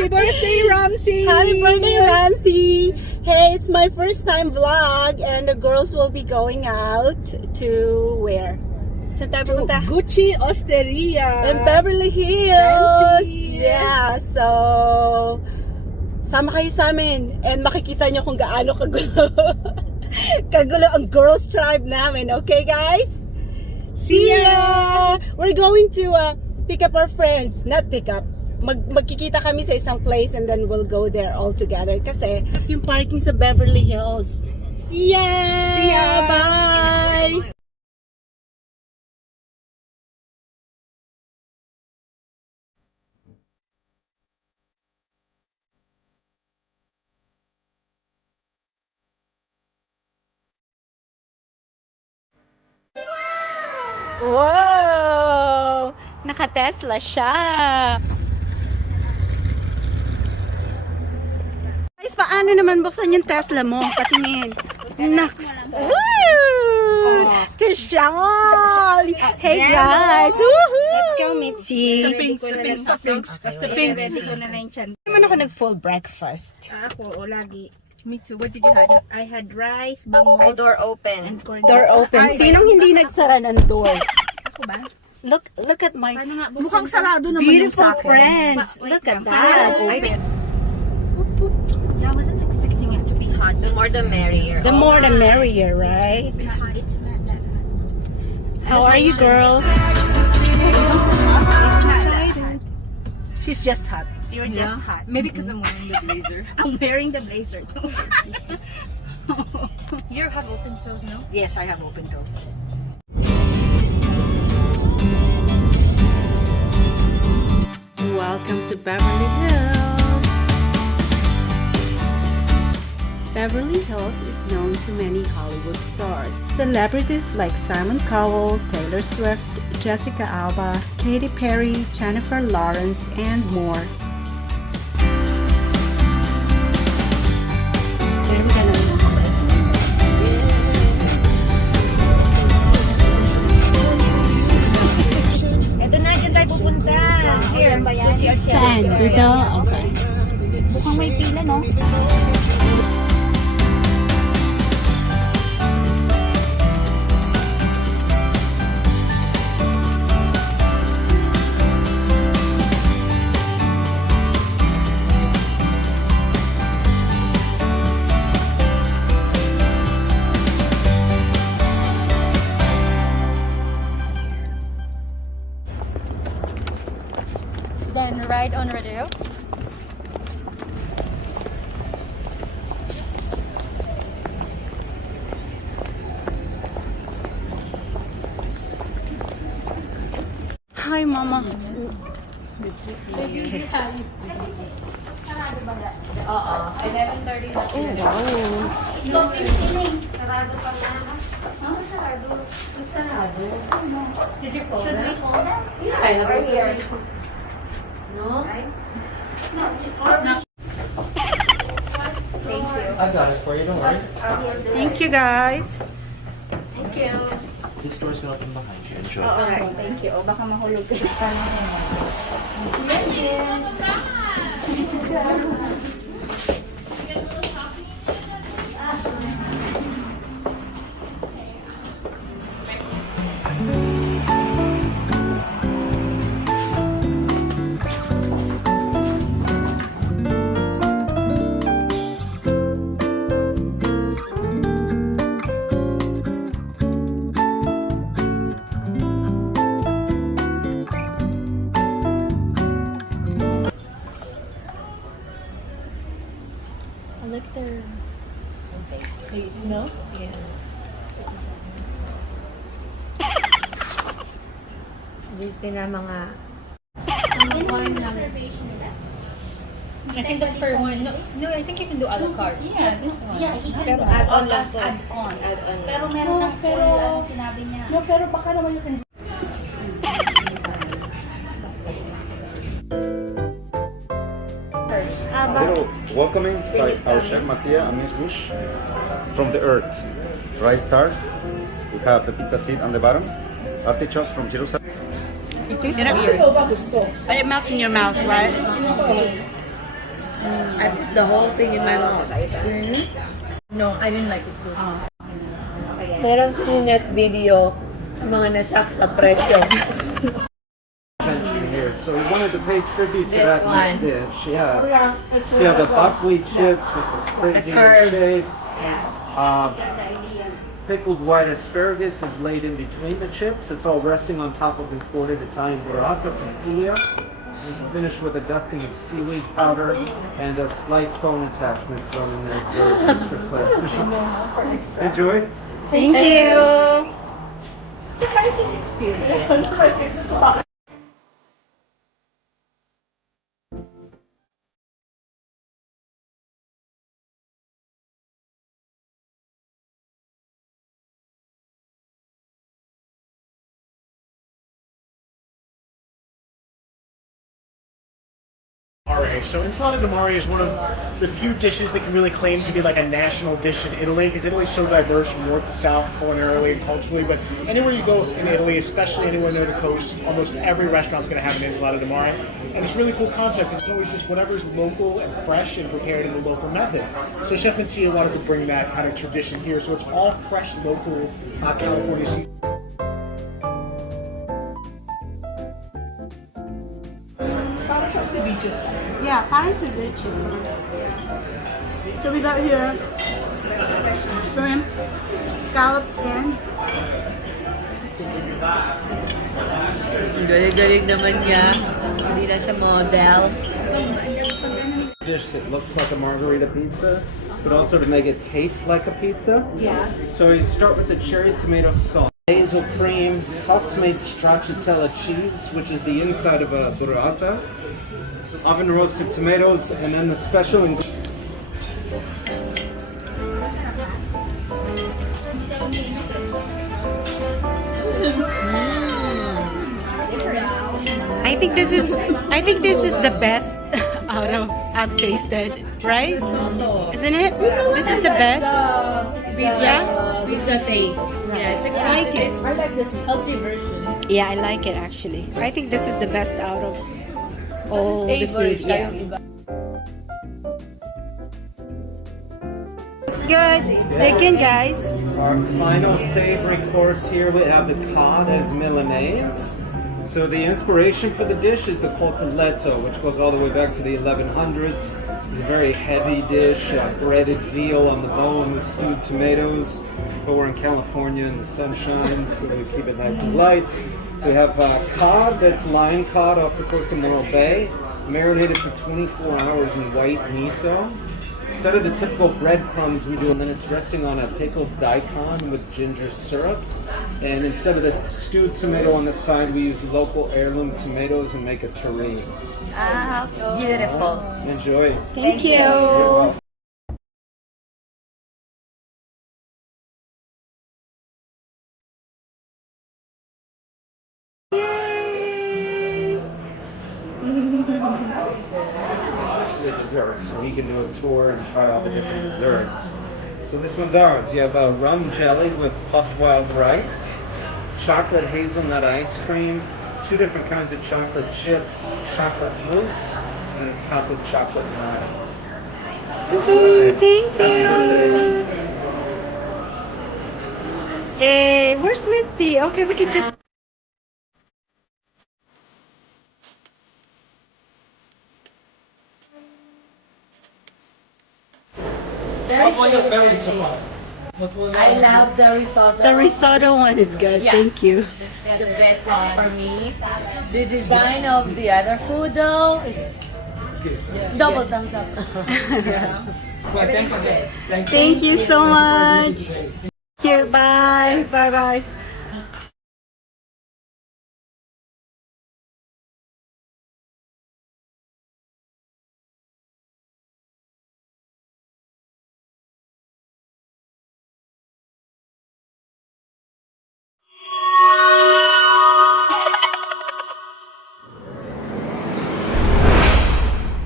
Happy birthday, Ramsey! Happy birthday, Ramsey! Hey, it's my first time vlog and the girls will be going out to where? Saan tayo pupunta? Gucci Osteria! In Beverly Hills! Fancy. Yeah, so sama kayo sa amin and makikita nyo kung gaano kagulo kagulo ang girls tribe namin. Okay, guys? See ya! We're going to pick up our friends. Not pick up. Magkikita kami sa isang place and then we'll go there all together kasi yung parking sa Beverly Hills. Yeah! See ya! Bye! Wow! Naka-Tesla siya. Guys, paano naman buksan yung Tesla mo? Patingin. Naks. Woo! Tishal! Hey guys! Woohoo! Let's go, Mitzi. Sa pinks. Naman ako nag-full breakfast. Ako, lagi. Me too. What did you have? I had rice, bangus, Our door open. and corn. Door open. Sinong hindi nagsara ng door? Ako ba? Look at my Paano nga? Mukhang sarado naman yung beautiful sa akin. friends. Look at that. I wasn't expecting it to be hot. The more the merrier. The more the merrier, right? It's not that How are you girls? She's just hot. You're just hot. Maybe because I'm wearing the blazer. I'm wearing the blazer too. You have open toes, no? Yes, I have open toes. Welcome to Beverly Hills. Beverly Hills is known to many Hollywood stars. Celebrities like Simon Cowell, Taylor Swift, Jessica Alba, Katy Perry, Jennifer Lawrence, and more. Ito na, dyan tayo pupunta. Here, Gucci at Saan? Dito? Okay. Mukhang may pila, no? Then ride on Rodeo. Hi, Mama. I got it for you, don't worry. Thank you, guys. This door's gonna open behind you. Enjoy. Alright, thank you. O baka mahulog ka sa I like their plates, no? Yeah. Gusto na mga... I think that's for one. No, I think you can do a la carte. Yeah, this one. Yeah, Pero add-on lang po. Add-on. Add-on Pero lang. meron ng full, ano sinabi niya. No, pero baka naman you can Hello, welcoming by our chef Mattia and Miss Bush from the earth. Rice tart. We have pepita seed on the bottom. Artichokes from Jerusalem. It tastes weird. But it melts in your mouth, right? I put the whole thing in my mouth. No, I didn't like it too. Meron sa net video sa mga nasak sa presyo. Attention here. So we wanted to pay tribute to This that one. dish. Yeah. So you have the buckwheat chips with the crazy curves. shapes. Yeah. Pickled white asparagus is laid in between the chips. It's all resting on top of imported Italian burrata from Puglia. It's finished with a dusting of seaweed powder and a slight foam attachment thrown in there for extra flavor. Enjoy. Thank you. Mare. So insalata di mare is one of the few dishes that can really claim to be like a national dish in Italy, because Italy's so diverse from north to south, culinarily and culturally. But anywhere you go in Italy, especially anywhere near the coast, almost every restaurant's going to have an insalata di mare. And it's a really cool concept because it's always just whatever's local and fresh and prepared in the local method. So Chef Mattia wanted to bring that kind of tradition here. So it's all fresh, local California seafood. Yeah, parang ceviche. So we got here shrimp, scallops, and Galing-galing naman niya. Hindi na siya model. Dish that looks like a margarita pizza, but also to make it taste like a pizza. yeah. So you start with the cherry tomato sauce, basil cream, house-made stracciatella cheese, which is the inside of a burrata, oven roasted tomatoes, and then the special ingredient. I think this is the best out of I've tasted, right? Isn't it? This is the best. Pizza taste. Yeah, it's I like it. I like this healthy version. Yeah, I like it actually. I think this is the best out of all the food. Yeah. Looks good. Second, guys. Our final savory course here, we have the cod as Milanese. So the inspiration for the dish is the coltelletto, which goes all the way back to the 1100s. It's a very heavy dish, breaded veal on the bone with stewed tomatoes. But we're in California and the sun shines, so we keep it nice and light. We have cod, that's line cod off the coast of Morro Bay, marinated for 24 hours in white miso. Instead of the typical breadcrumbs we do, and then it's resting on a pickled daikon with ginger syrup. And instead of the stewed tomato on the side, we use local heirloom tomatoes and make a terrine. Ah, beautiful. Enjoy. Thank you. The desserts, so we can do a tour and try all the different desserts. So this one's ours. You have a rum jelly with puffed wild rice, chocolate hazelnut ice cream, two different kinds of chocolate chips, chocolate mousse, and it's topped with chocolate lime. Thank you. Hey, where's Mitzi? Okay, we can just. I love the risotto. The risotto one is good. Yeah. Thank you. The best one for me. The design of the other food though is double thumbs up. Thank you so much. Here, bye. Bye bye.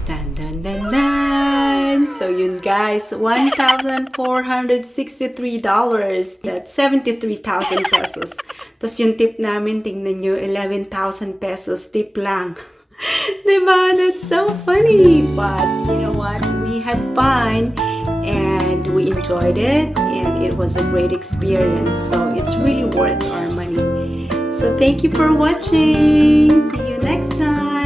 Dun, dun, dun, dun. So yun guys, $1,463. That's 73,000 pesos. Tapos yung tip namin, tingnan nyo, 11,000 pesos tip lang. Diba? That's so funny. But you know what? We had fun and we enjoyed it, and it was a great experience. So it's really worth our money. So thank you for watching. See you next time.